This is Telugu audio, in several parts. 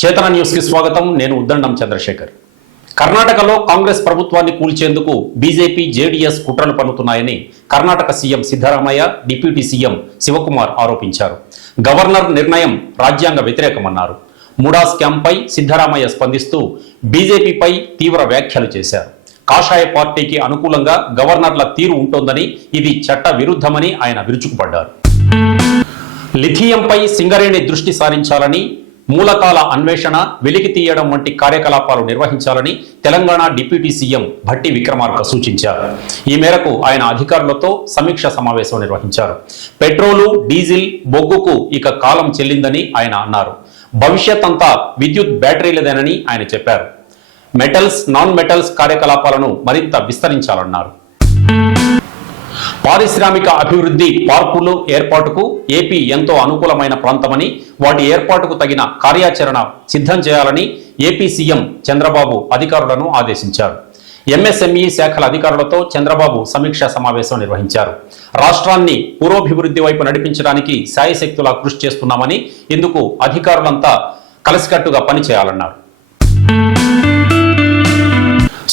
చేతన న్యూస్ కి స్వాగతం. నేను ఉద్దండం చంద్రశేఖర్. కర్ణాటకలో కాంగ్రెస్ ప్రభుత్వాన్ని కూల్చేందుకు బీజేపీ జేడీఎస్ కుట్రలు పన్నుతున్నాయని Karnataka CM Siddaramaiah, deputy CM Shivakumar ఆరోపించారు. గవర్నర్ నిర్ణయం రాజ్యాంగ వ్యతిరేకమన్నారు. ముడా స్కామ్పై సిద్ధరామయ్య స్పందిస్తూ బీజేపీపై తీవ్ర వ్యాఖ్యలు చేశారు. కాషాయ పార్టీకి అనుకూలంగా గవర్నర్ల తీరు ఉంటోందని, ఇది చట్ట విరుద్ధమని ఆయన విరుచుకుపడ్డారు. లిథియంపై సింగరేణి దృష్టి సారించాలని, మూలకాల అన్వేషణ, వెలికి తీయడం వంటి కార్యకలాపాలు నిర్వహించాలని తెలంగాణ డిప్యూటీ సీఎం భట్టి విక్రమార్క సూచించారు. ఈ మేరకు ఆయన అధికారులతో సమీక్ష సమావేశం నిర్వహించారు. పెట్రోలు, డీజిల్, బొగ్గుకు ఇక కాలం చెల్లిందని ఆయన అన్నారు. భవిష్యత్ అంతా విద్యుత్ బ్యాటరీలదేనని ఆయన చెప్పారు. మెటల్స్, నాన్ మెటల్స్ కార్యకలాపాలను మరింత విస్తరించాలన్నారు. పారిశ్రామిక అభివృద్ధి, పార్కులు ఏర్పాటుకు ఏపీ ఎంతో అనుకూలమైన ప్రాంతమని, వాటి ఏర్పాటుకు తగిన కార్యాచరణ సిద్ధం చేయాలని ఏపీ సీఎం చంద్రబాబు అధికారులను ఆదేశించారు. ఎంఎస్ఎంఈ శాఖల అధికారులతో చంద్రబాబు సమీక్షా సమావేశం నిర్వహించారు. రాష్ట్రాన్ని పురోభివృద్ధి వైపు నడిపించడానికి శాయశక్తులా కృషి చేస్తున్నామని, ఇందుకు అధికారులంతా కలిసికట్టుగా పనిచేయాలన్నారు.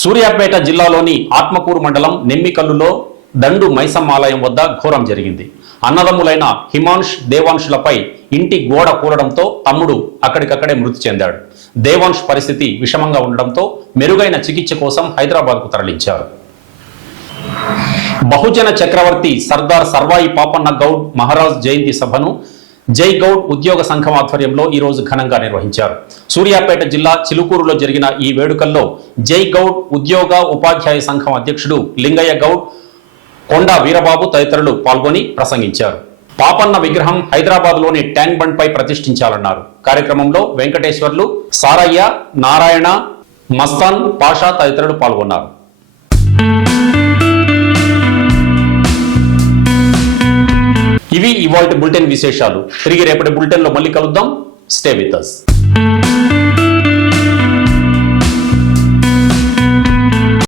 సూర్యాపేట జిల్లాలోని ఆత్మకూరు మండలం నెమ్మికల్లులో దండు మైసమ్మ ఆలయం వద్ద ఘోరం జరిగింది. అన్నదమ్ములైన హిమాంష్, దేవాంశులపై ఇంటి గోడ కూలడంతో తమ్ముడు అక్కడికక్కడే మృతి చెందాడు. దేవాంశ్ పరిస్థితి విషమంగా ఉండడంతో మెరుగైన చికిత్స కోసం హైదరాబాద్కు తరలించారు. బహుజన చక్రవర్తి సర్దార్ సర్వాయి పాపన్న గౌడ్ మహారాజ్ జయంతి సభను జై గౌడ్ ఉద్యోగ సంఘం ఆధ్వర్యంలో ఈ రోజు ఘనంగా నిర్వహించారు. సూర్యాపేట జిల్లా చిలుకూరులో జరిగిన ఈ వేడుకల్లో జై గౌడ్ ఉద్యోగ ఉపాధ్యాయ సంఘం అధ్యక్షుడు లింగయ్య గౌడ్, కొండా వీరబాబు తదితరులు పాల్గొని ప్రసంగించారు. పాపన్న విగ్రహం హైదరాబాద్లోని ట్యాంక్ బండ్ పై ప్రతిష్ఠించాలన్నారు. కార్యక్రమంలో వెంకటేశ్వర్లు, సారయ్య, నారాయణ, మస్తాన్, పాషా తదితరులు పాల్గొన్నారు. ఇవి ఇవాల్టి బులెటిన్ విశేషాలు. తిరిగి రేపటి బులెటిన్లో మళ్ళీ కలుద్దాం. Stay with us.